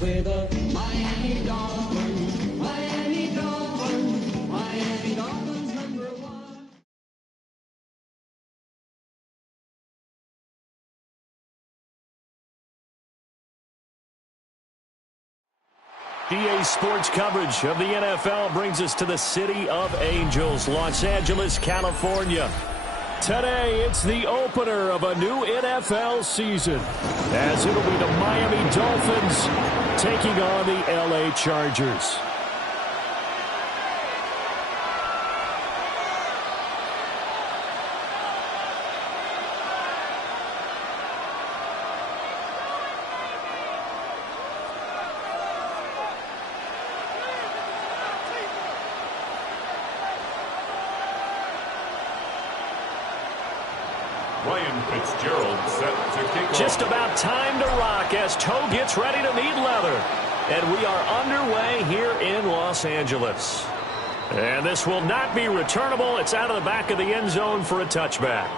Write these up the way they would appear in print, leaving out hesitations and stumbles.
With the Miami Dolphins, Miami Dolphins, Miami Dolphins #1. EA Sports coverage of the NFL brings us to the City of Angels, Los Angeles, California. Today, it's the opener of a new NFL season, as it'll be the Miami Dolphins taking on the LA Chargers. Ryan Fitzgerald set to kick off. Just about time to rock as Toe gets ready to meet leather. And we are underway here in Los Angeles. And this will not be returnable. It's out of the back of the end zone for a touchback.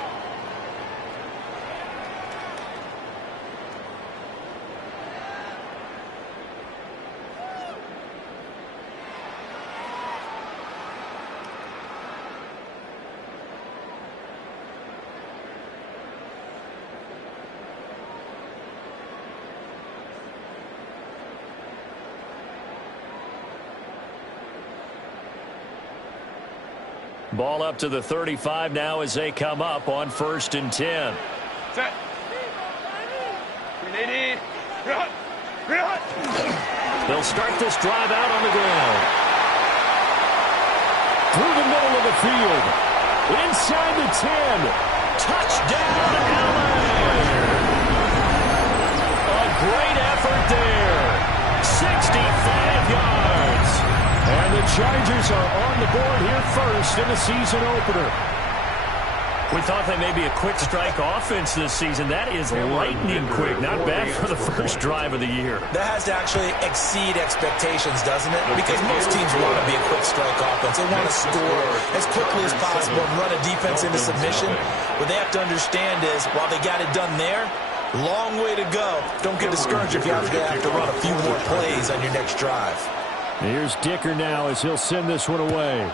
Ball up to the 35 now as they come up on 1st and 10. Set. They'll start this drive out on the ground. Through the middle of the field. Inside the 10. Touchdown, Allen! A great effort there. 65 yards. And the Chargers are on the board here first in the season opener. We thought they may be a quick strike offense this season. That is lightning quick. Not bad for the first drive of the year. That has to actually exceed expectations, doesn't it? Because most teams want to be a quick strike offense. They want to score as quickly as possible and run a defense into submission. What they have to understand is, while they got it done there, long way to go. Don't get discouraged if you have to run a few more plays on your next drive. Here's Dicker now as he'll send this one away.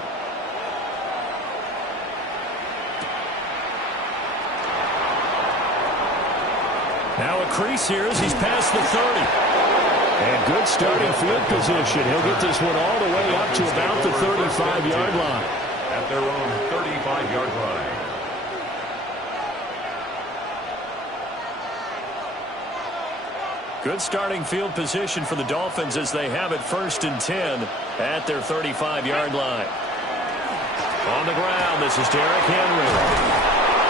Now a crease here as he's past the 30. And good starting field position. He'll get this one all the way up to about the 35-yard line. At their own 35-yard line. Good starting field position for the Dolphins as they have it 1st and 10 at their 35-yard line. On the ground, this is Derrick Henry.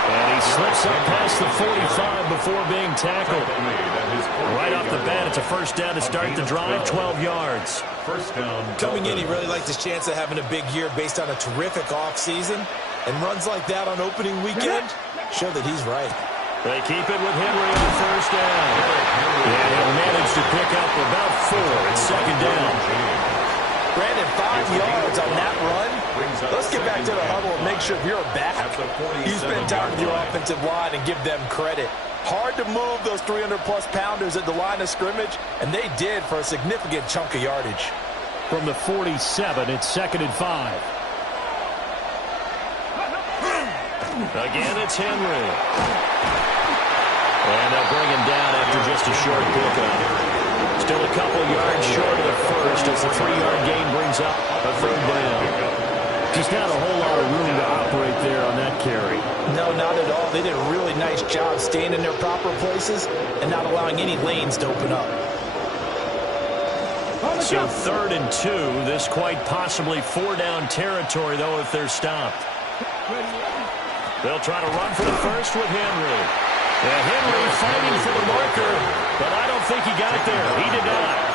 And he slips up past the 45 before being tackled. Right off the bat, it's a first down to start the drive, 12 yards. First down. Coming in, he really liked his chance of having a big year based on a terrific offseason. And runs like that on opening weekend show that he's right. They keep it with Henry on first down. And he'll manage to pick up about 4. It's second down. Brandon, 5 yards on that run. Let's get back to the huddle and make sure if you're back, you spend time with your offensive line and give them credit. Hard to move those 300-plus pounders at the line of scrimmage, and they did for a significant chunk of yardage. From the 47, it's 2nd and 5. Again, it's Henry. And they'll bring him down after just a short pickup. Still a couple yards short of the first as the 3-yard gain brings up a 3rd down. Just not a whole lot of room to operate there on that carry. No, not at all. They did a really nice job staying in their proper places and not allowing any lanes to open up. So 3rd and 2. This quite possibly 4-down territory, though, if they're stopped. They'll try to run for the first with Henry. Yeah, Henry fighting for the marker, but I don't think he got there. He did not.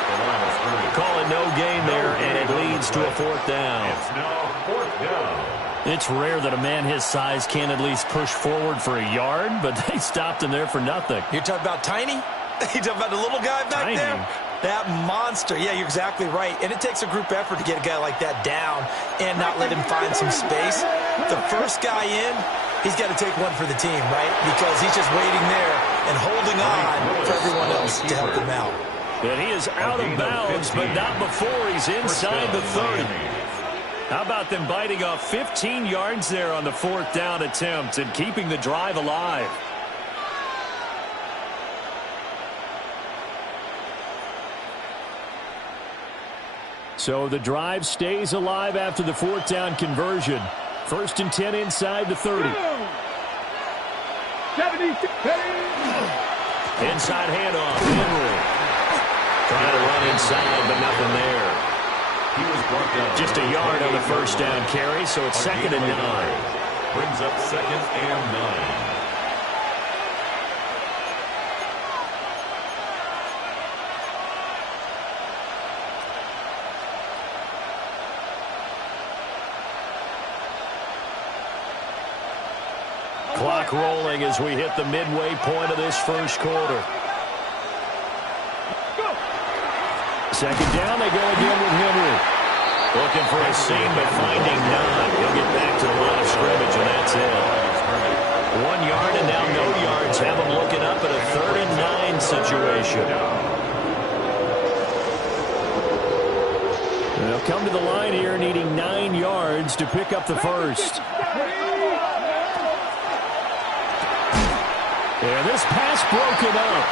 Call it no gain there, and it leads to a 4th down. It's now 4th down. It's rare that a man his size can at least push forward for a yard, but they stopped him there for nothing. You're talking about Tiny? You're talking about the little guy back there? That monster. Yeah, you're exactly right. And it takes a group effort to get a guy like that down and not let him find some space. The first guy in, he's got to take one for the team, right? Because he's just waiting there and holding on for everyone else to help him out. And he is out of bounds, but not before he's inside the 30. How about them biting off 15 yards there on the 4th down attempt and keeping the drive alive? So the drive stays alive after the 4th down conversion. 1st and 10 inside the 30. Inside handoff, Henry. Trying to run inside, but nothing there. He was brought down. Just a yard on the first down carry, so it's 2nd and 9. Brings up 2nd and 9. Clock rolling as we hit the midway point of this first quarter. Second down, they go again with Henry. Looking for a seam, but finding none. He'll get back to the line of scrimmage, and that's it. 1 yard and now no yards. Have them looking up at a 3rd and 9 situation. They'll come to the line here needing 9 yards to pick up the first. And this pass broken up.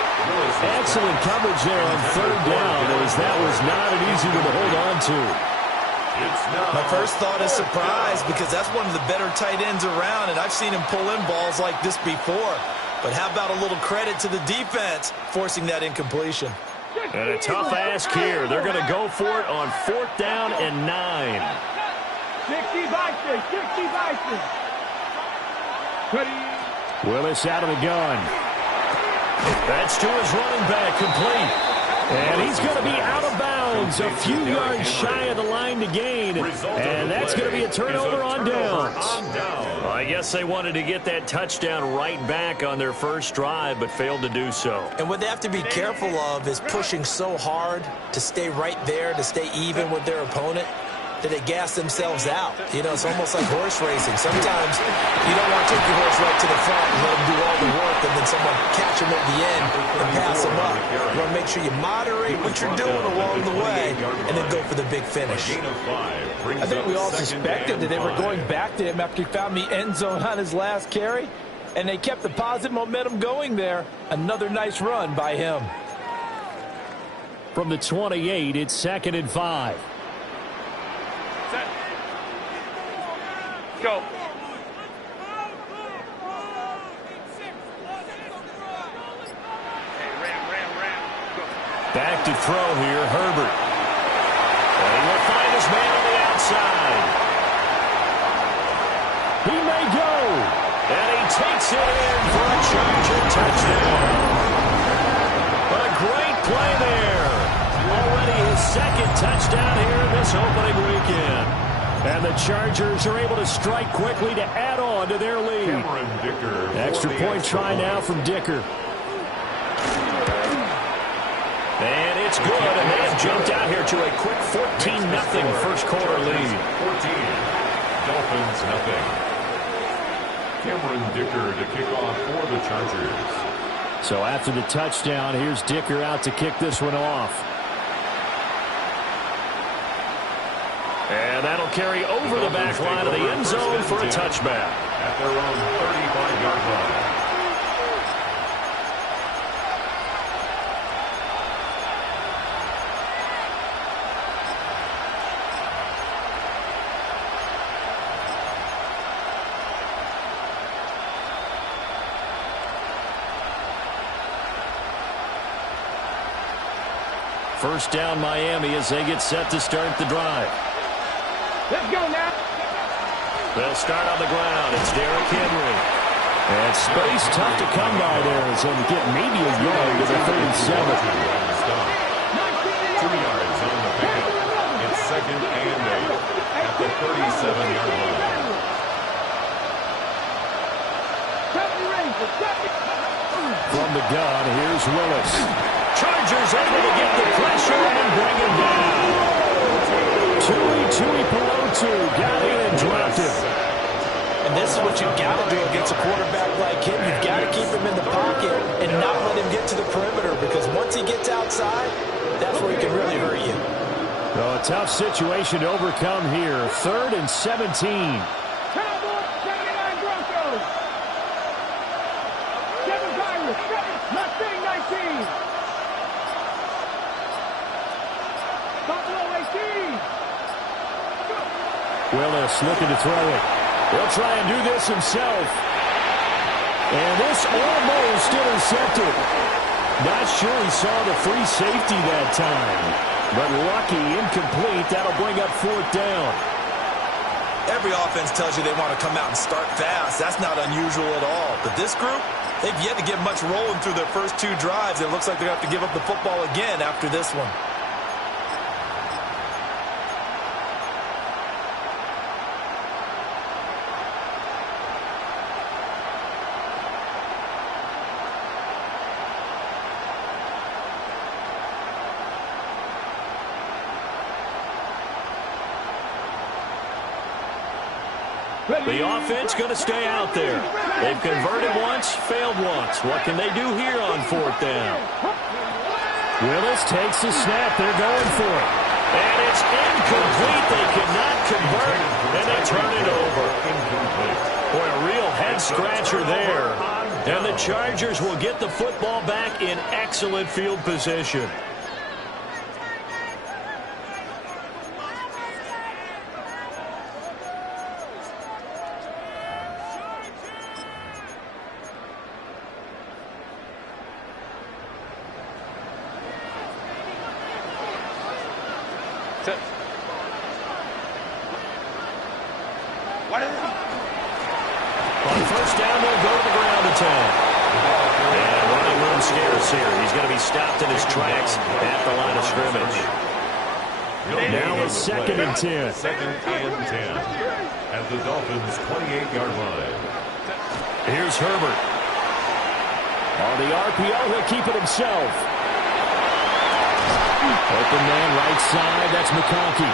Excellent coverage there on 3rd down, as that was not an easy one to hold on to. My first thought is surprise, because that's one of the better tight ends around, and I've seen him pull in balls like this before. But how about a little credit to the defense forcing that incompletion? And a tough ask here. They're going to go for it on 4th down and 9. 60 Willis out of the gun. That's to his running back, complete. And he's going to be out of bounds, a few yards shy of the line to gain. And that's going to be a turnover on downs. Well, I guess they wanted to get that touchdown right back on their first drive, but failed to do so. And what they have to be careful of is pushing so hard to stay right there, to stay even with their opponent, that they gas themselves out. You know, it's almost like horse racing. Sometimes you don't want to take your horse right to the front and let him do all the work, and then someone catch him at the end and pass him up. You want to make sure you moderate what you're doing along the way and then go for the big finish. I think we all suspected that they were going back to him after he found the end zone on his last carry, and they kept the positive momentum going there. Another nice run by him. From the 28, it's 2nd and 5. Go. Back to throw here, Herbert. And he will find his man on the outside. He may go. And he takes it in for a Charger touchdown. But a great play there. Already his 2nd touchdown here this opening weekend. And the Chargers are able to strike quickly to add on to their lead. Extra point try now from Dicker. And it's good, and they have jumped out here to a quick 14-0 first quarter lead. 14, Dolphins nothing. Cameron Dicker to kick off for the Chargers. So after the touchdown, here's Dicker out to kick this one off. And that'll carry over the back line of the end zone for a touchback. At their own 35-yard line. First down Miami as they get set to start the drive. Let's go now. They'll start on the ground. It's Derrick Henry. And space tough to come by there as he'll get maybe a yard to the 37. 2 yards on the pickup. It's 2nd and 8 at the 37-yard line. From the gun, here's Willis. Chargers able to get the pressure and bring him down. Tui Pelotu got in and dropped him. And this is what you've got to do against a quarterback like him. You've got to keep him in the pocket and not let him get to the perimeter, because once he gets outside, that's where he can really hurt you. Well, a tough situation to overcome here. 3rd and 17. Cowboys, 79 Broncos. 7 Pirates, 7 Mustang 19. Buffalo 18. Willis looking to throw it. He'll try and do this himself. And this almost intercepted. Not sure he saw the free safety that time. But lucky, incomplete. That'll bring up 4th down. Every offense tells you they want to come out and start fast. That's not unusual at all. But this group, they've yet to get much rolling through their first 2 drives. It looks like they're going to have to give up the football again after this one. The offense going to stay out there. They've converted once, failed once. What can they do here on 4th down? Willis takes the snap. They're going for it. And it's incomplete. They cannot convert, and they turn it over. Boy, a real head-scratcher there. And the Chargers will get the football back in excellent field position. On 1st down, they'll go to the ground attack. And running room scarce here. He's going to be stopped in his tracks at the line of scrimmage. Now it's 2nd and 10. 2nd and 10 at the Dolphins' 28-yard line. Here's Herbert. On the RPO, he'll keep it himself. Open man right side. That's McConkey.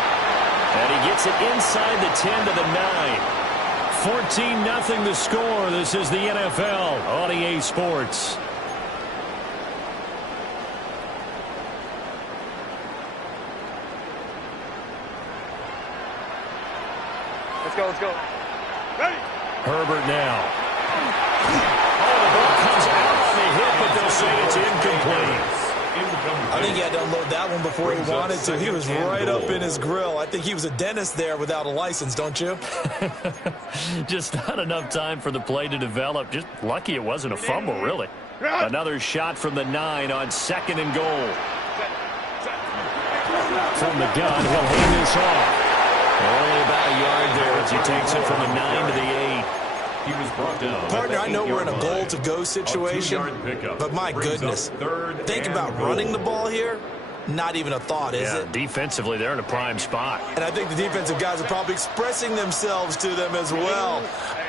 And he gets it inside the 10 to the 9. 14-0 the score. This is the NFL on EA Sports. Let's go, let's go. Ready. Herbert now. Oh, the ball comes out on the hit, but they'll say it's incomplete. I think he had to unload that one before he wanted to. He was right up in his grill. I think he was a dentist there without a license, don't you? Just not enough time for the play to develop. Just lucky it wasn't a fumble, really. Another shot from the 9 on 2nd and goal. From the gun, he'll hand this off. Only about a yard there as he takes it from the 9 to the 8. He was brought down. Partner, I know we're in a goal-to-go situation, but my goodness, think about running the ball here. Not even a thought, is it? Defensively, they're in a prime spot. And I think the defensive guys are probably expressing themselves to them as well.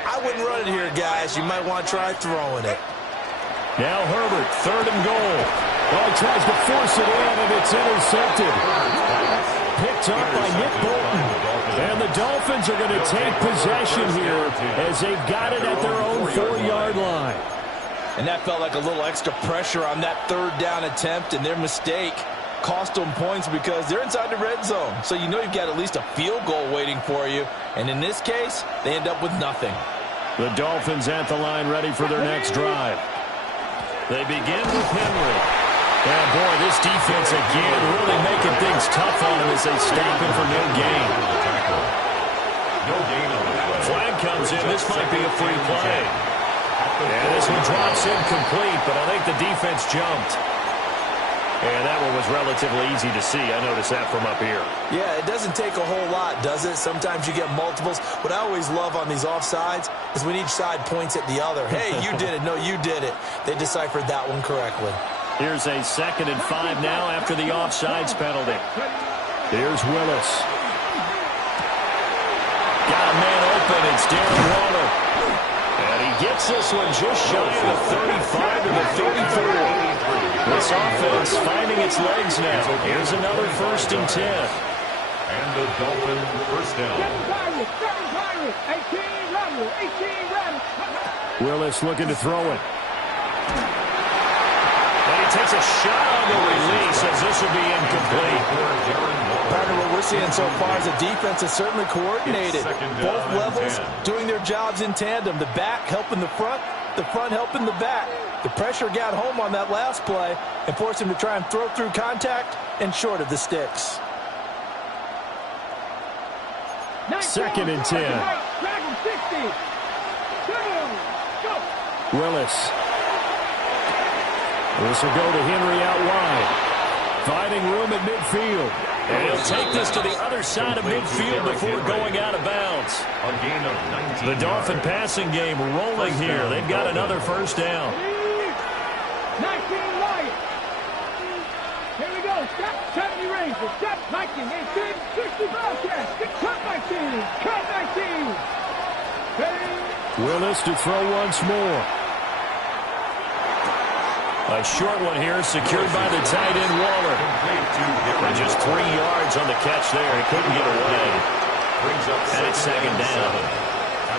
I wouldn't run it here, guys. You might want to try throwing it. Now Herbert, 3rd and goal. Well, he tries to force it in, and it's intercepted. Picked up by Nick Bolton. And the Dolphins are going to take possession here as they've got it at their own 4-yard line. And that felt like a little extra pressure on that 3rd down attempt, and their mistake cost them points because they're inside the red zone. So you know you've got at least a field goal waiting for you. And in this case, they end up with nothing. The Dolphins at the line ready for their next drive. They begin with Henry. And, boy, this defense again really making things tough on him as they stop him for no gain. No gain on the play. Flag comes in. This might be a free play. And this one drops incomplete, but I think the defense jumped. And that one was relatively easy to see. I noticed that from up here. Yeah, it doesn't take a whole lot, does it? Sometimes you get multiples. What I always love on these offsides is when each side points at the other. Hey, you did it. No, you did it. They deciphered that one correctly. Here's a 2nd and 5 now after the offsides penalty. Here's Willis. Got a man open. It's Darren Waller. And he gets this one just shy of the 35 to the 34. This offense finding its legs now. Here's another 1st and 10. And the Dolphin 1st down. 18 Willis looking to throw it. And he takes a shot on the release as this will be incomplete. Partner, what we're seeing so far is the defense is certainly coordinated. Both levels doing their jobs in tandem. The back helping the front helping the back. The pressure got home on that last play and forced him to try and throw through contact and short of the sticks. 2nd and 10. Willis. This will go to Henry out wide. Finding room at midfield. And he'll take this to the other side of midfield before going out of bounds. A gain of 19 The Dolphin passing game rolling here. They've got another 1st down. 19 Lions. Here we go. Stop 70 Rangers. Stop Vikings. 60 Bobcats. Cut 19. Cut 19. Willis to throw once more. A short one here, secured by the tight end Waller. And just 3 yards on the catch there. He couldn't get away. And it's 2nd down.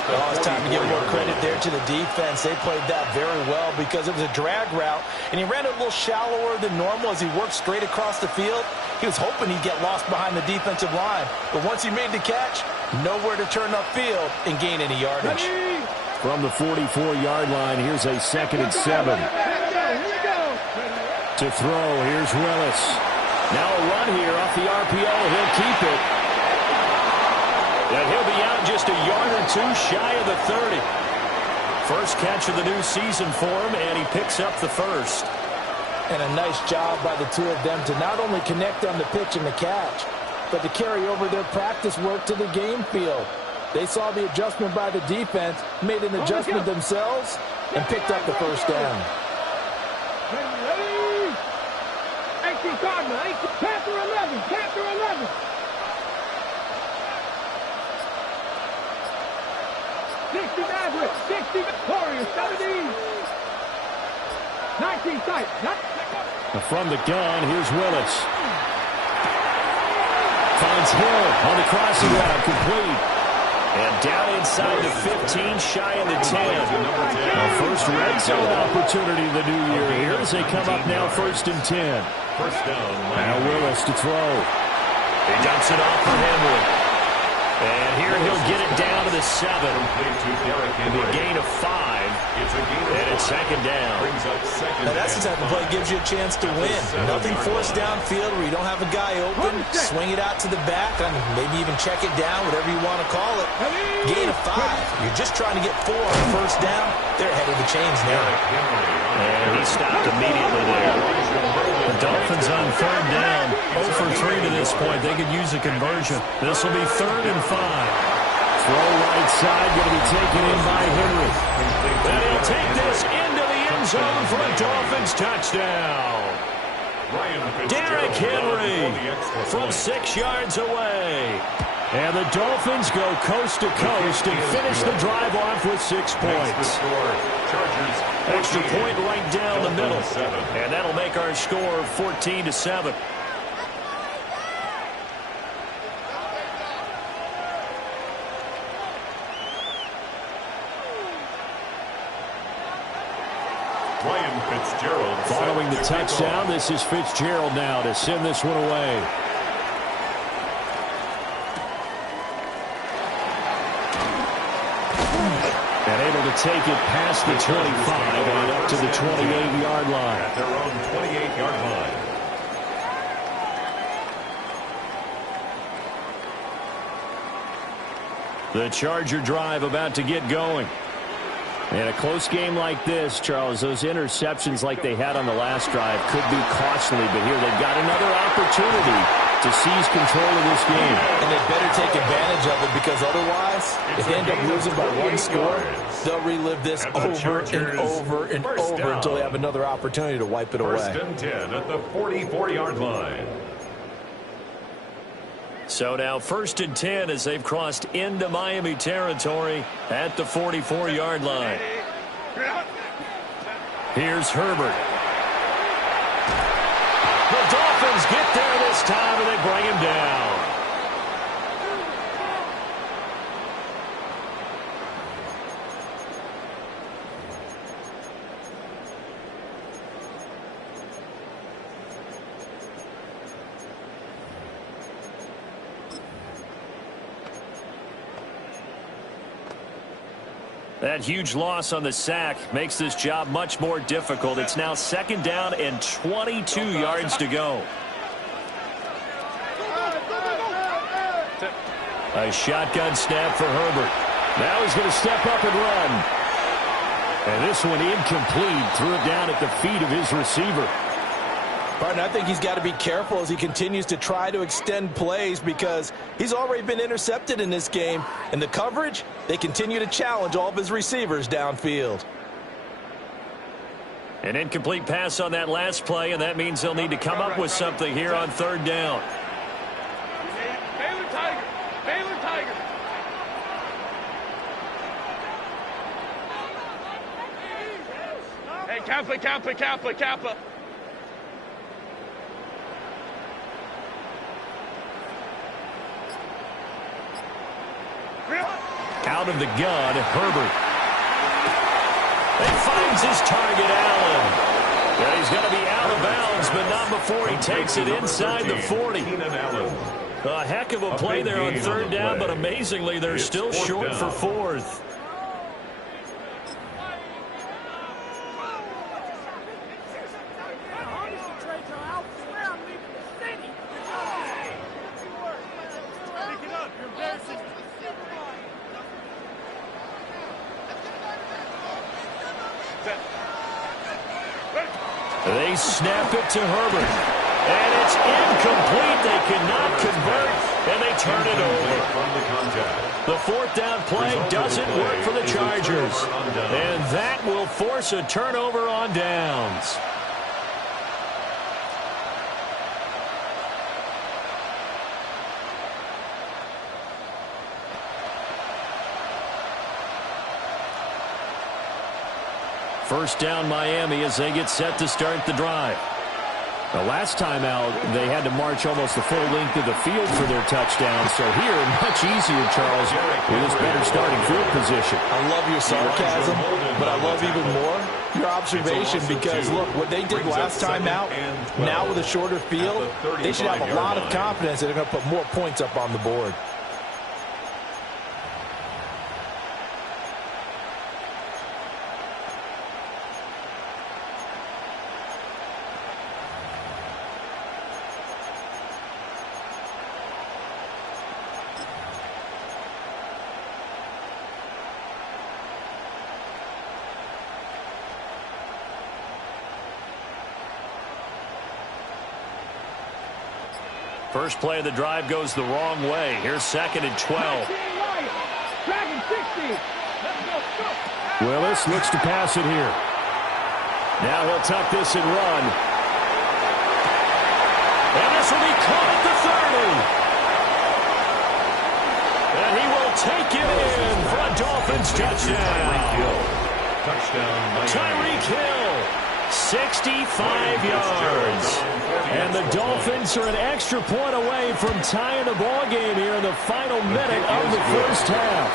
Oh, it's time to give more credit there to the defense. They played that very well because it was a drag route, and he ran it a little shallower than normal as he worked straight across the field. He was hoping he'd get lost behind the defensive line, but once he made the catch, nowhere to turn upfield and gain any yardage. From the 44-yard line, here's a 2nd and 7. To throw, here's Willis. Now a run here off the RPO. He'll keep it. And he'll be out just a yard or two shy of the 30. First catch of the new season for him, and he picks up the first. And a nice job by the two of them to not only connect on the pitch and the catch, but to carry over their practice work to the game field. They saw the adjustment by the defense, made an adjustment themselves, and picked up the first down. Panther 11, Panther 11. 60 Maverick, 60 Warriors, 17. 19 sight. From the gun, here's Willis. Finds Hill on the crossing route, complete. And down inside the 15, shy of the 10. A first red zone opportunity of the new year here as they come up now 1st and 10. First down. Now Willis to throw. He dumps it off for Henry. And here he'll get it down to the 7. The gain of 5. And it's 2nd down. Now that's the type of play that gives you a chance to win. Nothing forced downfield where you don't have a guy open. Swing it out to the back and maybe even check it down, whatever you want to call it. Gain of 5. You're just trying to get 4 on the first down. They're ahead of the chains now. And he stopped immediately there. The Dolphins on 3rd down. 0 for 3 to this point. They could use a conversion. This will be 3rd and 5. Throw right side, going to be taken in by Henry. And he'll take this into the end zone for a Dolphins touchdown. Derrick Henry from 6 yards away. And the Dolphins go coast to coast and finish the drive off with 6 points. Extra point right down the middle. And that'll make our score 14-7. Following the touchdown, this is Fitzgerald now to send this one away. And able to take it past the 25 and up to the 28-yard line. At their own 28-yard line. The Charger drive about to get going. And a close game like this, Charles, those interceptions like they had on the last drive could be costly, but here they've got another opportunity to seize control of this game. And they better take advantage of it because otherwise, if they end up losing by 1 score, they'll relive this over and over and over until they have another opportunity to wipe it away. 1st and 10 at the 44-yard line. So now 1st and 10 as they've crossed into Miami territory at the 44-yard line. Here's Herbert. The Dolphins get there this time and they bring him down. That huge loss on the sack makes this job much more difficult. It's now 2nd down and 22 yards to go. A shotgun snap for Herbert. Now he's going to step up and run. And this one incomplete. Threw it down at the feet of his receiver. Partner, I think he's got to be careful as he continues to try to extend plays because he's already been intercepted in this game. And the coverage, they continue to challenge all of his receivers downfield. An incomplete pass on that last play, and that means they'll need to come up with something here on 3rd down. Baylor Tiger. Baylor Tiger. Hey, Kappa, Kappa, Kappa, Kappa. Out out of the gun, Herbert. And finds his target, Allen. And he's going to be out of bounds, but not before he takes it inside the 40. A heck of a play there on third down, but amazingly, they're still short for fourth. They snap it to Herbert. And it's incomplete. They cannot convert, and they turn it over. The fourth down play doesn't work for the Chargers. And that will force a turnover on downs. First down Miami as they get set to start the drive. The last time out, they had to march almost the full length of the field for their touchdown. So here, much easier, Charles, with this better starting field position. I love your sarcasm, but I love even more your observation because, look, what they did last time out, now with a shorter field, they should have a lot of confidence that they're going to put more points up on the board. First play of the drive goes the wrong way. Here's 2nd and 12. Willis looks to pass it here. Now he'll tuck this and run. And this will be caught at the 30. And he will take it in for a Dolphins touchdown. Tyreek Hill. 65 yards. And the Dolphins are an extra point away from tying the ball game here in the final minute of the first half.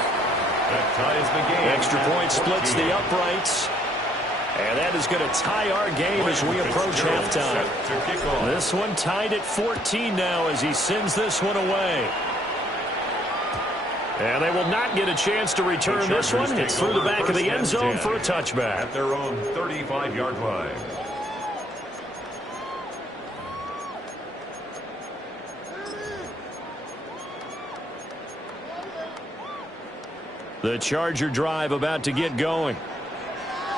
That ties the game. Extra point splits the uprights. And that is going to tie our game as we approach halftime. This one tied at 14 now as he sends this one away. And they will not get a chance to return this one. It's through the back of the end zone for a touchback. At their own 35-yard line. The Charger drive about to get going.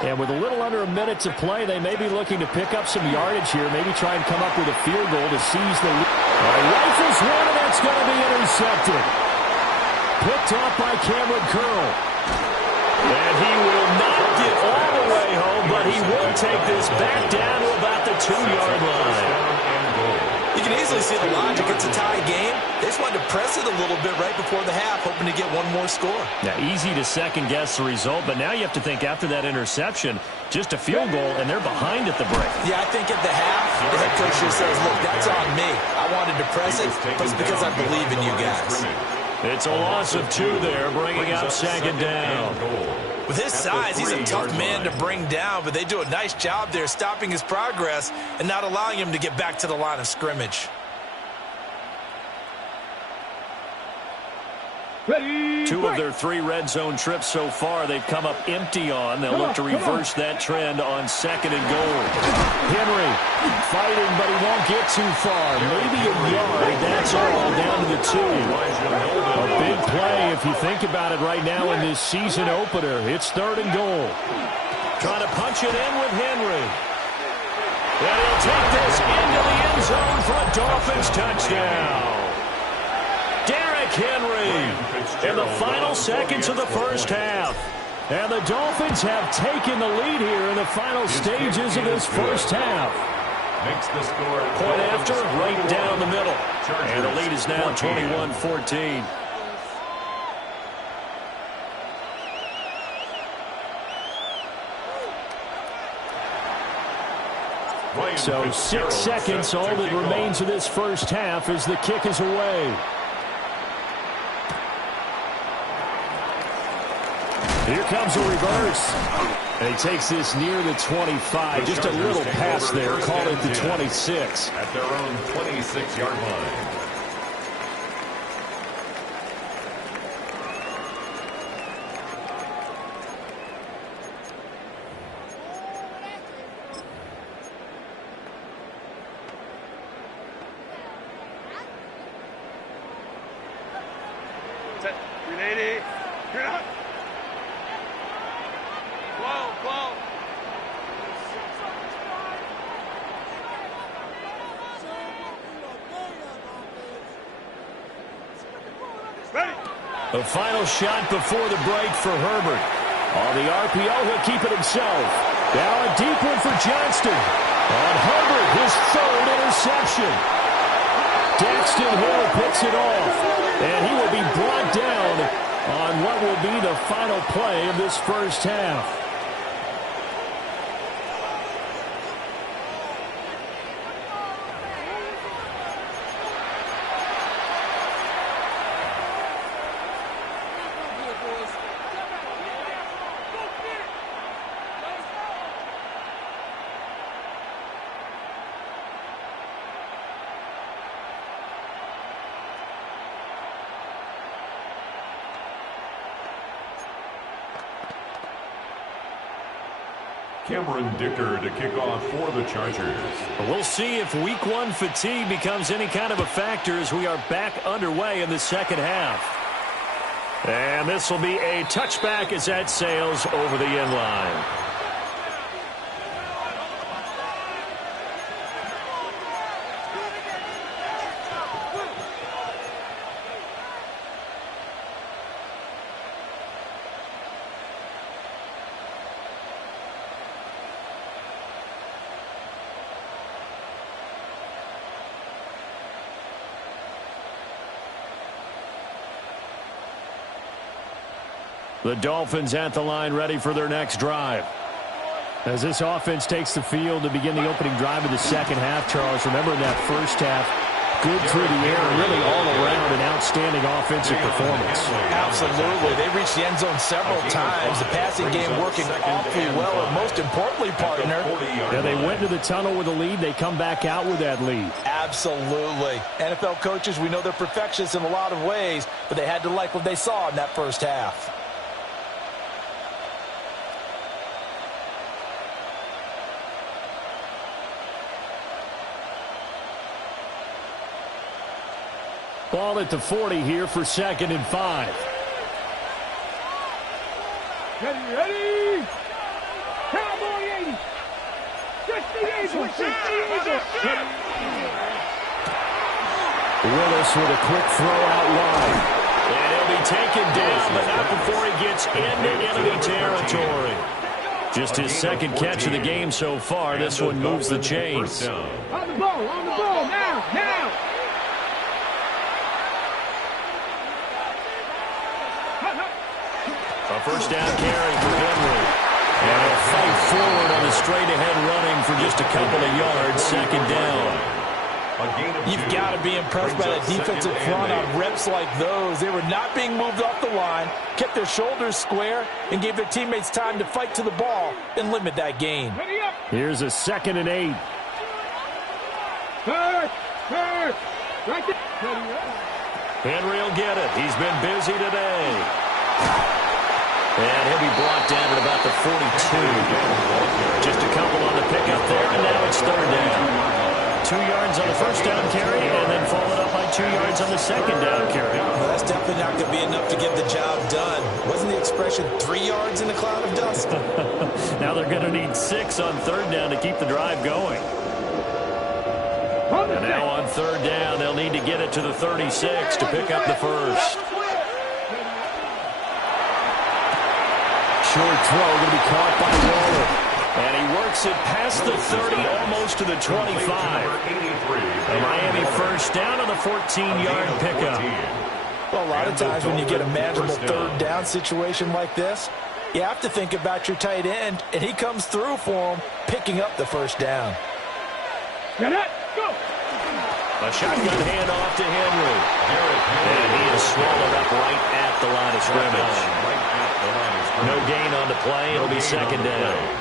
And with a little under a minute to play, they may be looking to pick up some yardage here, maybe try and come up with a field goal to seize the lead. Rifles one, and that's going to be intercepted. Picked off by Cameron Curl. And he will not get all the way home, but he will take this back down to about the 2-yard line. You can easily see the logic. It's a tie game. They just wanted to press it a little bit right before the half, hoping to get one more score. Now, easy to second-guess the result, but now you have to think after that interception, just a field goal, and they're behind at the break. Yeah, I think at the half, the head coach just says, look, that's on me. I wanted to press it, but it's because I believe in you guys. It's a loss of 2 there, bringing up 2nd down. With his size, he's a tough man to bring down, but they do a nice job there stopping his progress and not allowing him to get back to the line of scrimmage. Ready, 2 of their 3 red zone trips so far they've come up empty on. They'll look to reverse that trend on 2nd and goal. Henry fighting, but he won't get too far. Maybe a yard. That's all down to the 2. A big play if you think about it right now in this season opener. It's 3rd and goal. Trying to punch it in with Henry. And he'll take this into the end zone for a Dolphins touchdown. Henry in the final seconds of the first half. And the Dolphins have taken the lead here in the final stages of this first half. Makes the score point after, right down the middle. And the lead is now 21-14. So 6 seconds, all that remains of this first half as the kick is away. Here comes a reverse. And he takes this near the 25. Just a little pass there. Call it the 26. At their own 26-yard line. The final shot before the break for Herbert. On the RPO, he'll keep it himself. Now a deep one for Johnston. On Herbert, his third interception. Daxton Hill picks it off. And he will be brought down on what will be the final play of this first half. Cameron Dicker to kick off for the Chargers. We'll see if week one fatigue becomes any kind of a factor as we are back underway in the second half. And this will be a touchback as that sails over the end line. The Dolphins at the line ready for their next drive. As this offense takes the field to begin the opening drive of the second half, Charles, remember in that first half, good through the air, really all around an outstanding offensive performance. Absolutely. They reached the end zone several times. The passing game working awfully well, and most importantly, partner. Yeah, they went to the tunnel with a lead. They come back out with that lead. Absolutely. NFL coaches, we know they're perfectionists in a lot of ways, but they had to like what they saw in that first half. Ball at the 40 here for 2nd and 5. Ready. Cowboy 80. Just the Eagles. Willis with a quick throw out wide. And he'll be taken down, but not before he gets into enemy territory. Just his second catch of the game so far. This one moves the chains. On the ball, now. A first down carry for Henry. And a fight forward on the straight-ahead running for just a couple of yards. 2nd down. You've got to be impressed by that defensive front on reps like those. They were not being moved off the line, kept their shoulders square, and gave their teammates time to fight to the ball and limit that gain. Here's a 2nd and 8. Hurt. Right there. Henry will get it. He's been busy today. And he'll be brought down at about the 42. Just a couple on the pickup there, and now it's 3rd down. 2 yards on the first down carry, and then followed up by 2 yards on the 2nd down carry. Well, that's definitely not going to be enough to get the job done. Wasn't the expression 3 yards in a cloud of dust? Now they're going to need 6 on 3rd down to keep the drive going. And now on 3rd down, they'll need to get it to the 36 to pick up the first. Short throw going to be caught by Waller. And he works it past the 30, almost to the 25. A Miami first down on the 14-yard pickup. Well, a lot of times when you get a manageable 3rd down situation like this, you have to think about your tight end, and he comes through for him, picking up the first down. Go. A shotgun handoff to Henry. And he is swallowed up right at the line of scrimmage. No gain on the play. It'll be second down.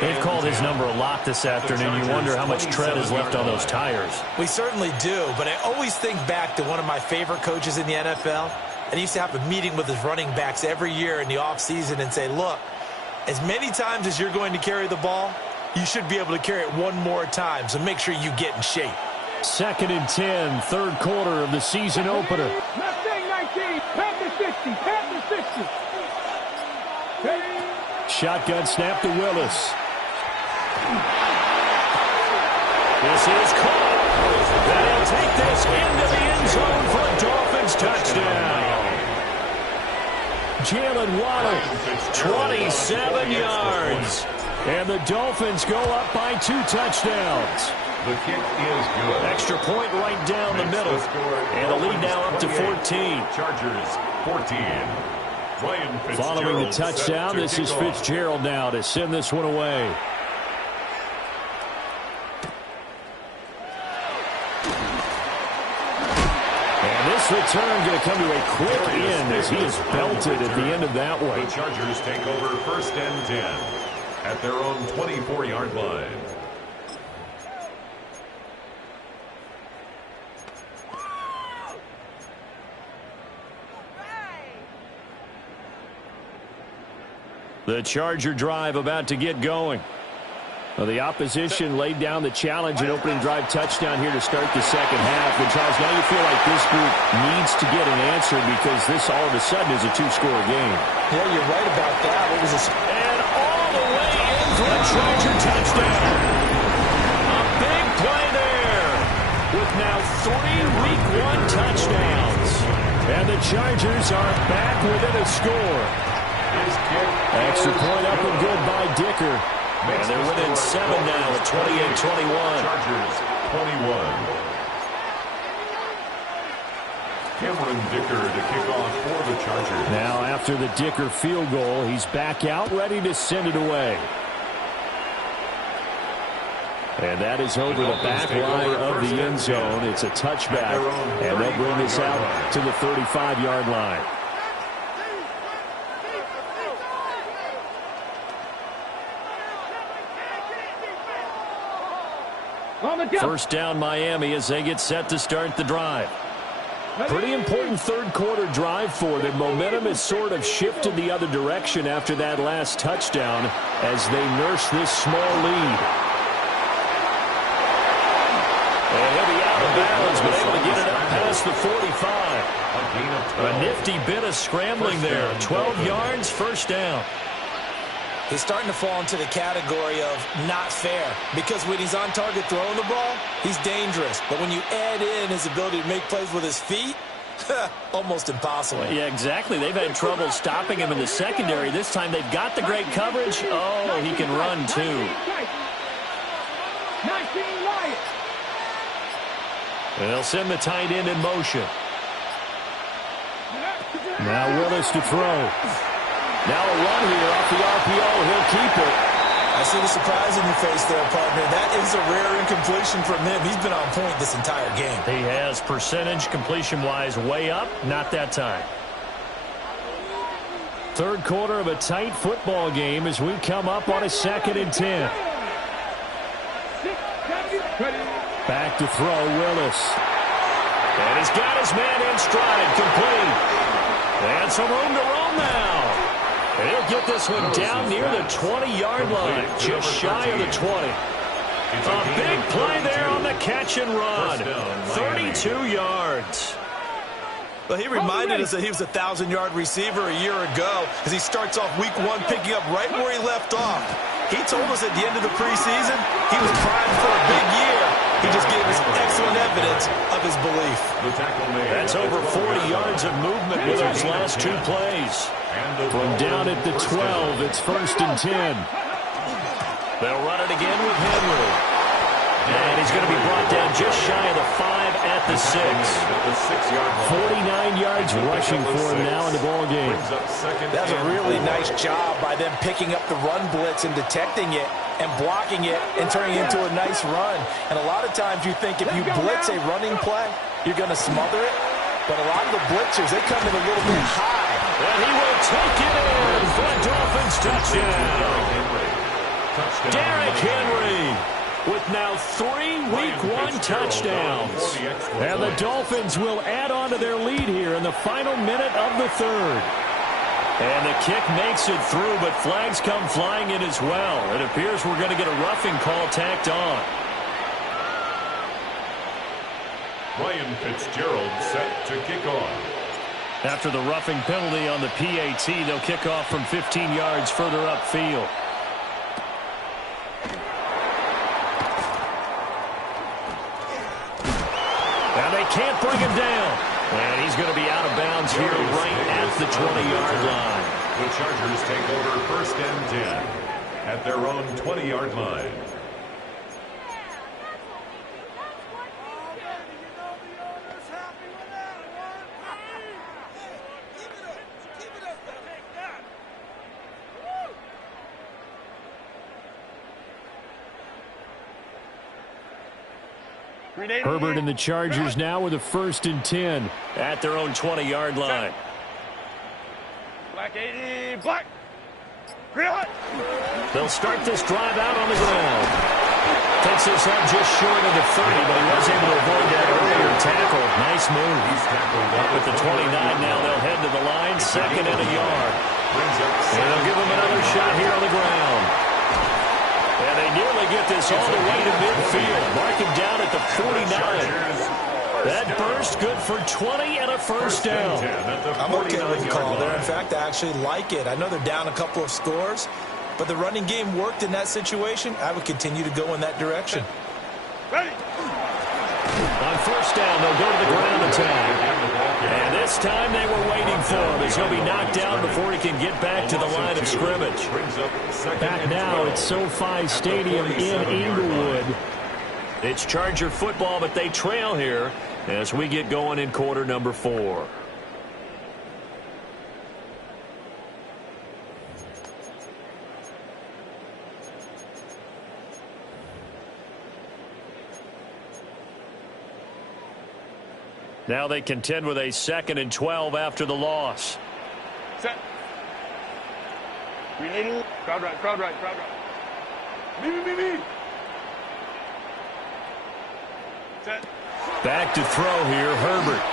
They've called his number a lot this afternoon. You wonder how much tread is left on those tires. We certainly do, but I always think back to one of my favorite coaches in the NFL. And he used to have a meeting with his running backs every year in the offseason and say, look, as many times as you're going to carry the ball, you should be able to carry it one more time, so make sure you get in shape. 2nd and 10, third quarter of the season opener. Mustang 19, Panther 60, Panther 60. Shotgun snap to Willis. This is caught. And he'll take this into the end zone for a Dolphins touchdown. Jalen Waddle, 27 yards. And the Dolphins go up by 2 touchdowns. The kick is good. Extra point right down the middle. And a lead now up to 14. Chargers 14. Following the touchdown, this is Fitzgerald now to send this one away. And this return going to come to a quick end as he is belted at the end of that one. The Chargers take over 1st and 10 at their own 24-yard line. The Charger drive about to get going. Well, the opposition laid down the challenge and opening drive touchdown here to start the second half. And, Charles, now you feel like this group needs to get an answer because this all of a sudden is a 2-score game. Yeah, you're right about that. What was this? And all the way in for a Charger touchdown. A big play there with now 3 Week 1 touchdowns. And the Chargers are back within a score. Extra point up and good by Dicker. And they're within 7 now at 28-21. Chargers 21. Cameron Dicker to kick off for the Chargers. Now after the Dicker field goal, he's back out ready to send it away. And that is over the back line of the end zone. It's a touchback. And they'll bring this out to the 35-yard line. First down Miami as they get set to start the drive. Pretty important third quarter drive for them. Momentum has sort of shifted the other direction after that last touchdown as they nurse this small lead. And he'll be out of bounds, but able to get it up past the 45. A nifty bit of scrambling there. 12 yards, first down. He's starting to fall into the category of not fair because when he's on target throwing the ball, he's dangerous. But when you add in his ability to make plays with his feet, almost impossible. Yeah, exactly. They've had trouble stopping him in the secondary. This time they've got the great coverage. Oh, he can run too. And they'll send the tight end in motion. Now Willis to throw. Now a run here off the RPO. He'll keep it. I see the surprise in your face there, partner. That is a rare incompletion from him. He's been on point this entire game. He has percentage completion-wise way up. Not that time. Third quarter of a tight football game as we come up on a 2nd and 10. Back to throw, Willis. And he's got his man in stride, complete. And some room to roam now. And he'll get this one down near the 20-yard line, just shy of the 20. A big play there on the catch and run. 32 yards. Well, he reminded us that he was a 1,000-yard receiver a year ago as he starts off week 1 picking up right where he left off. He told us at the end of the preseason he was primed for a big year. He just gave us excellent evidence of his belief. That's over 40 yards of movement with those last 2 plays. From down at the 12, it's 1st and 10. They'll run it again with Henry. And he's going to be brought down just shy of the 5 at the 6. 49 yards rushing for him now in the ball game. That's a really nice job by them picking up the run blitz and detecting it and blocking it and turning it into a nice run. And a lot of times you think if you blitz a running play, you're going to smother it. But a lot of the blitzers, they come in a little bit high And he will take it in for a Dolphins touchdown. Derrick Henry with now 3 Week 1 touchdowns. And the Dolphins will add on to their lead here in the final minute of the third. And the kick makes it through, but flags come flying in as well. It appears we're going to get a roughing call tacked on. Ryan Fitzgerald set to kick off. After the roughing penalty on the PAT, they'll kick off from 15 yards further upfield. And they can't bring him down. And he's going to be out of bounds here right at the 20-yard line. The Chargers take over 1st and 10 at their own 20-yard line. Herbert and the Chargers now with a 1st and 10 at their own 20-yard line. Black 80, black. Green hot. They'll start this drive out on the ground. Takes this up just short of the 30, but he was able to avoid that earlier tackle. Nice move. Up at the 29 now, they'll head to the line, 2nd and a yard. And they'll give him another shot here on the ground. And they nearly get this all the way to midfield. Mark him down at the 49. That burst good for 20 and a 1st down. I'm okay with the call there. In fact, I actually like it. I know they're down a couple of scores, but the running game worked in that situation. I would continue to go in that direction. Ready. On 1st down, they'll go to the ground attack. And this time they were waiting for him as he'll be knocked down before he can get back to the line of scrimmage. Back now at SoFi Stadium in Inglewood. It's Charger football, but they trail here as we get going in quarter number 4. Now they contend with a 2nd and 12 after the loss. Set. We need crowd right, crowd right, crowd right. Me. Set. Back to throw here, Herbert.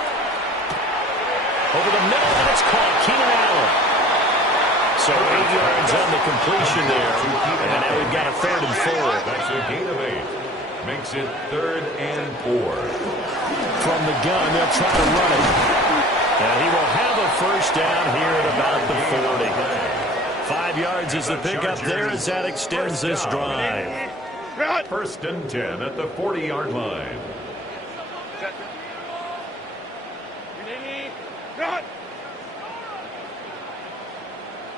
Over the middle, and it's caught. Keenan Allen. So 8 yards on the completion there. And now we've got a 3rd and 4. That's a gain of 8. Makes it 3rd and 4. From the gun, they'll try to run it. And he will have a 1st down here at about the 40. 5 yards is the pickup there as that extends this drive. 1st and 10 at the 40-yard line. You need me? Got.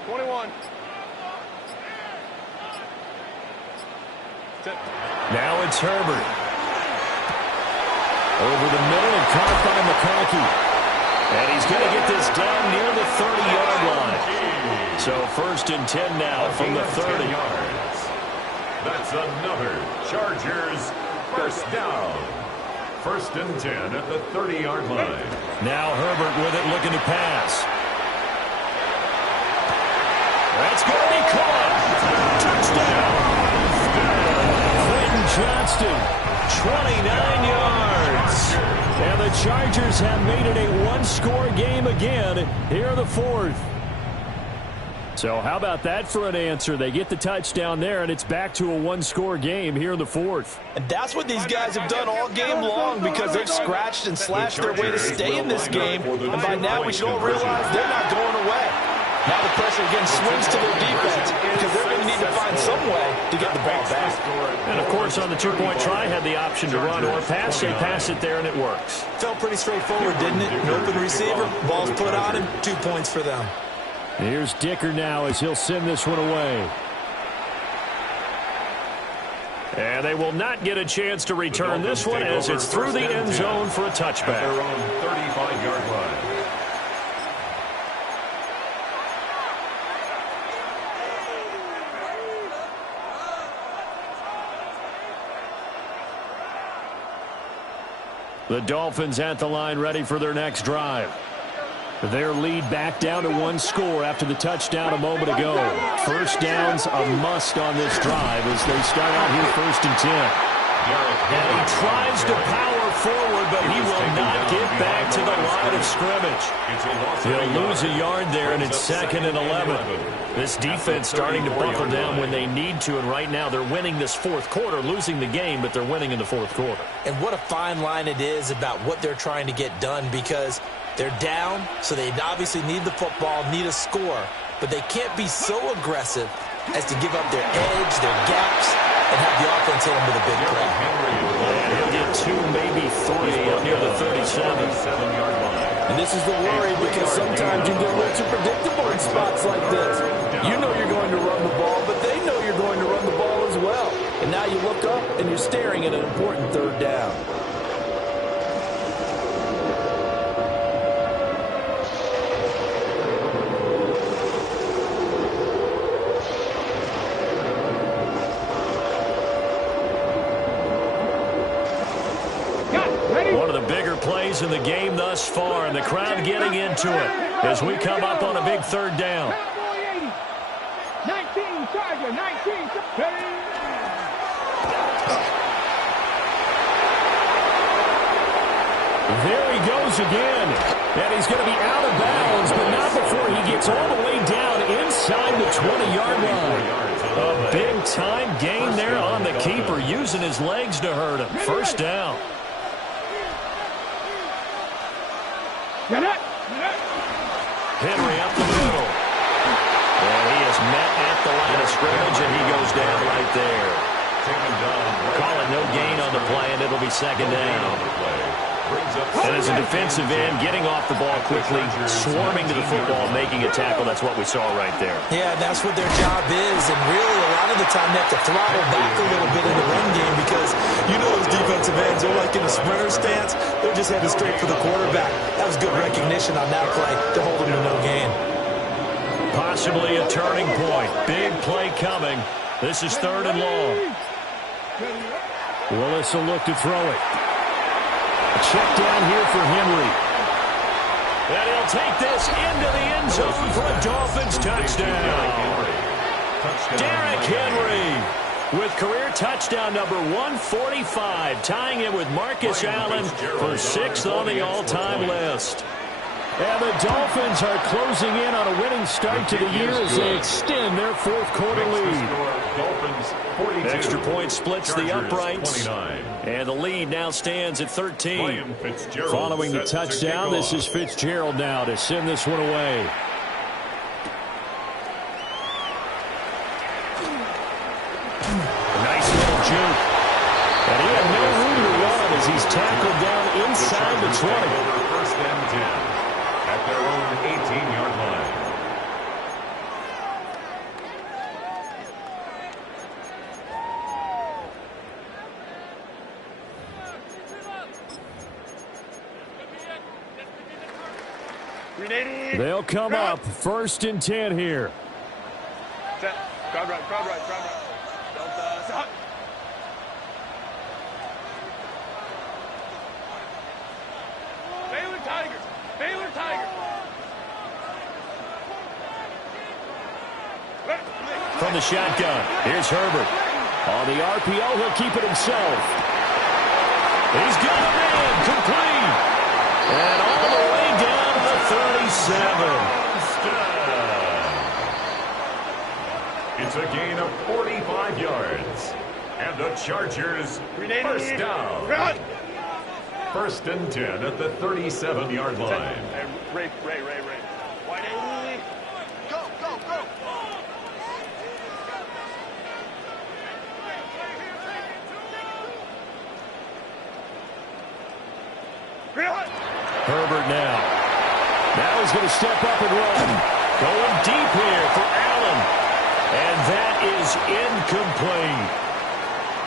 21. Now it's Herbert. Over the middle and caught by McConkey. And he's going to get this down near the 30-yard line. So 1st and 10 now from the 30. That's another Chargers 1st down. 1st and 10 at the 30-yard line. Now Herbert with it, looking to pass. That's going to be caught. Touchdown. Quentin Johnston, 29 yards. And the Chargers have made it a one-score game again here in the 4th. So how about that for an answer? They get the touchdown there, and it's back to a one-score game here in the 4th. And that's what these guys have done all game long because they've scratched and slashed their way to stay in this game. And by now we should all realize they're not going away. Now the pressure again swings to their defense because they're going to need to find some way to get the ball back. And, of course, on the two-point try, had the option to run or pass. They pass it there, and it works. Felt pretty straightforward, didn't it? An open receiver, ball's put on him, 2 points for them. Here's Dicker now as he'll send this one away. And they will not get a chance to return this one as it's through the end zone for a touchback. At their own 35-yard line. The Dolphins at the line ready for their next drive. Their lead back down to one score after the touchdown a moment ago. First down's a must on this drive as they start out here 1st and 10. And he tries to power forward, but he will not get back to the line of scrimmage. He'll lose a yard there, and it's 2nd and 11. This defense starting to buckle down when they need to, and right now they're winning this fourth quarter, losing the game, but they're winning in the fourth quarter. And what a fine line it is about what they're trying to get done, because they're down, so they obviously need the football, need a score, but they can't be so aggressive as to give up their edge, their gaps, and have the offense hit them with a big play. And he'll get 2, maybe 3 up near the 37-yard line. And this is the worry, because sometimes you get a little too predictable in spots like this. You know you're going to run the ball, but they know you're going to run the ball as well. And now you look up and you're staring at an important 3rd down. One of the bigger plays in the game thus far, and the crowd getting into it as we come up on a big 3rd down. 19, Charger, 19. There he goes again, and he's going to be out of bounds, but not before he gets all the way down inside the 20-yard line. A big-time gain there on the keeper, using his legs to hurt him. First down. Henry up the middle. And he is met at the line of scrimmage, and he goes down right there. Call it no gain on the play, and it'll be 2nd down. And as a defensive end, getting off the ball quickly, swarming to the football, making a tackle, that's what we saw right there. Yeah, that's what their job is, and really a lot of the time they have to throttle back a little bit in the run game, because you know those defensive ends, they're like in a sprinter stance, they're just headed straight for the quarterback. That was good recognition on that play to hold them to no gain. Possibly a turning point. Big play coming. This is 3rd and long. Willis will look to throw it. Check down here for Henry. And he'll take this into the end zone for a Dolphins touchdown. Derrick Henry with career touchdown number 145, tying it with Marcus Allen for 6th on the all-time list. And the Dolphins are closing in on a winning start to the year as they extend their fourth quarter lead. Extra point splits the uprights. And the lead now stands at 13. Following the touchdown, this is Fitzgerald now to send this one away. Nice little juke. And he had no room to run as he's tackled down inside the 20. First and 10 at their own 18-yard line. They'll come up 1st and 10 here. Crowd right, crowd right, crowd right. Baylor Tigers, Baylor Tigers. From the shotgun, here's Herbert. On the RPO, he'll keep it himself. He's got a man, complete. And all the way down to the 37. It's a gain of 45 yards. And the Chargers, first down. First and 10 at the 37-yard line. Ray. Wide A. Go. Herbert now. Now he's going to step up and run. Going deep here for Allen. And that is incomplete.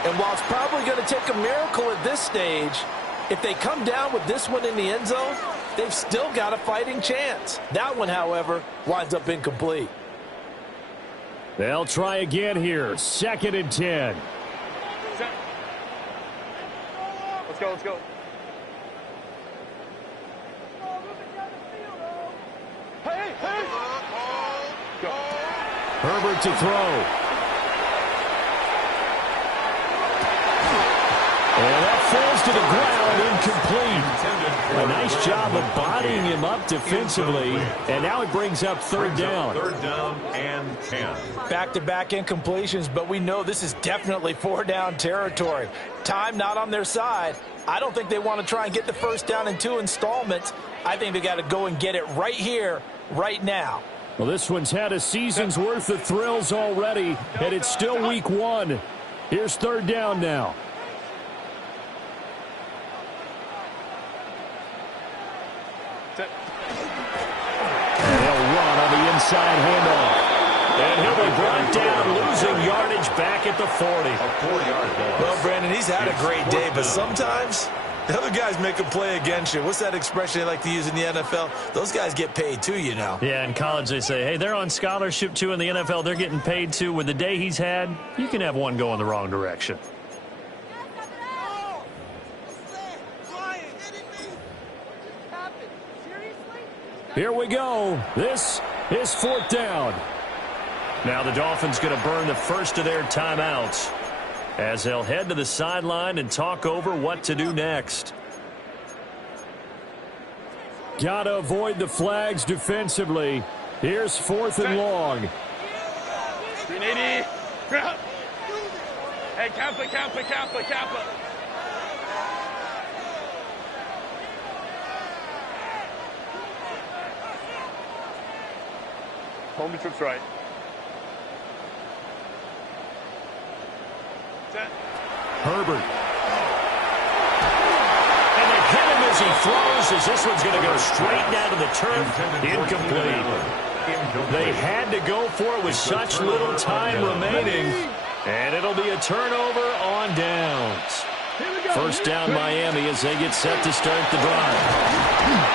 And while it's probably going to take a miracle at this stage, if they come down with this one in the end zone, they've still got a fighting chance. That one, however, winds up incomplete. They'll try again here. 2nd and 10. Let's go. Herbert to throw. And that falls to the ground, incomplete. A nice job of bodying him up defensively. And now it brings up third down. Third down and 10. Back-to-back incompletions, but we know this is definitely four-down territory. Time not on their side. I don't think they want to try and get the first down in 2 installments. I think they got to go and get it right here, right now. Well, this one's had a season's worth of thrills already, and it's still week 1. Here's third down now. And he'll run on the inside handoff. And he'll be brought down, losing yardage back at the 40. A 4-yard loss. Well, Brandon, he's had a great day, but sometimes the other guys make a play against you. What's that expression they like to use in the NFL? Those guys get paid too, you know. Yeah, in college they say, hey, they're on scholarship too. In the NFL, they're getting paid too. With the day he's had, you can have one go in the wrong direction. Here we go. This is fourth down. Now the Dolphins going to burn the first of their timeouts as they'll head to the sideline and talk over what to do next. Got to avoid the flags defensively. Here's 4th and long. Hey, Kappa. Home trips right. Herbert. And they hit him as he throws, as this one's going to go straight down to the turf. Incomplete. They had to go for it with such little time remaining. And it'll be a turnover on downs. First down Miami as they get set to start the drive.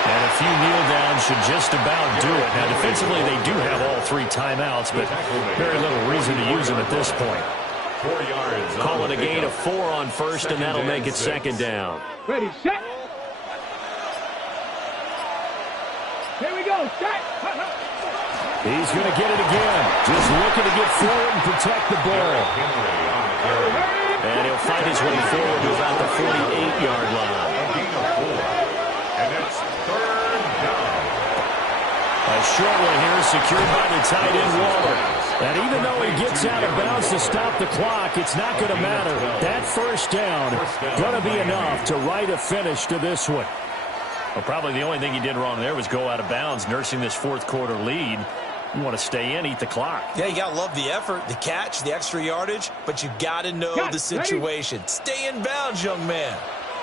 And a few kneel downs should just about do it. Now defensively they do have all 3 timeouts, but very little reason to use them at this point. 4 yards. Call it a gain of 4 on first, and that'll make it 2nd down. Ready, set. Here we go, set. He's going to get it again. Just looking to get forward and protect the ball. And he'll fight his way forward to about the 48-yard line. And it's third down. A short one here secured by the tight end Waller. And even though he gets out of bounds to stop the clock, it's not going to matter. That first down going to be enough to write a finish to this one. Well, probably the only thing he did wrong there was go out of bounds, nursing this fourth-quarter lead. You want to stay in, eat the clock. Yeah, you got to love the effort, the catch, the extra yardage, but you got to know the situation. Stay in bounds, young man.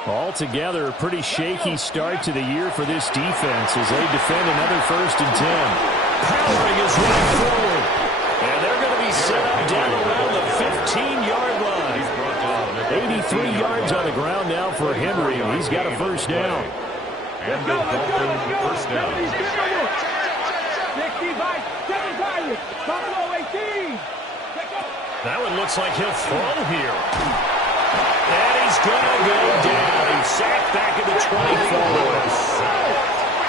Altogether, a pretty shaky start to the year for this defense as they defend another 1st and 10. Powering his way forward. And they're going to be set up down around the 15-yard line. 83 yards on the ground now for Henry, and he's got a first down. And the Dolphins first down. 65, 75, Buffalo 18. That one looks like he'll throw here. And he's going to go down. He's sacked back at the 24.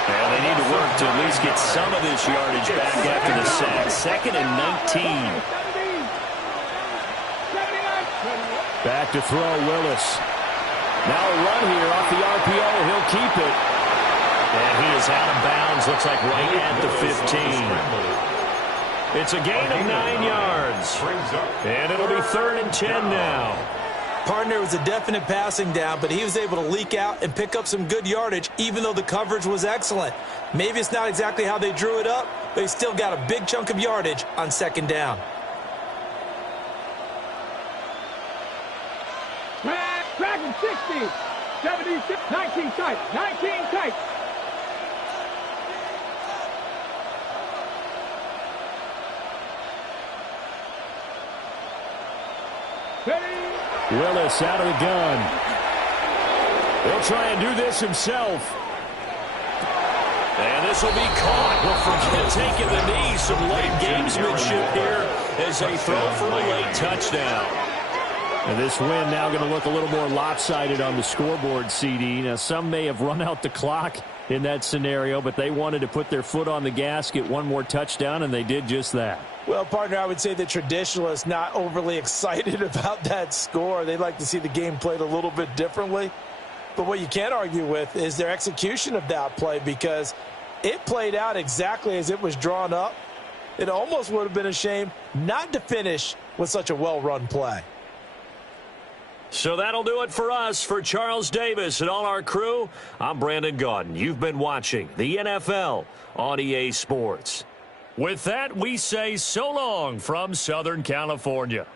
And they need to work to at least get some of this yardage back after the sack. 2nd and 19. Back to throw, Willis. Now a run here off the RPO. He'll keep it. And he is out of bounds, looks like right at the 15. It's a gain of 9 yards. And it'll be 3rd and 10 now. Partner was a definite passing down, but he was able to leak out and pick up some good yardage, even though the coverage was excellent. Maybe it's not exactly how they drew it up, but he still got a big chunk of yardage on 2nd down. Dragon 60, 76, 19 tight, 19 tight. Willis out of the gun. He'll try and do this himself. And this will be caught. Well, forget taking the knee. Some late gamesmanship here as they throw for a late touchdown. And this win now going to look a little more lopsided on the scoreboard, CD. Now, some may have run out the clock in that scenario, but they wanted to put their foot on the gas, get one more touchdown, and they did just that. Well, partner, I would say the traditionalists not overly excited about that score. They'd like to see the game played a little bit differently. But what you can't argue with is their execution of that play, because it played out exactly as it was drawn up. It almost would have been a shame not to finish with such a well-run play. So that'll do it for us. For Charles Davis and all our crew, I'm Brandon Gaudin. You've been watching the NFL on EA Sports. With that, we say so long from Southern California.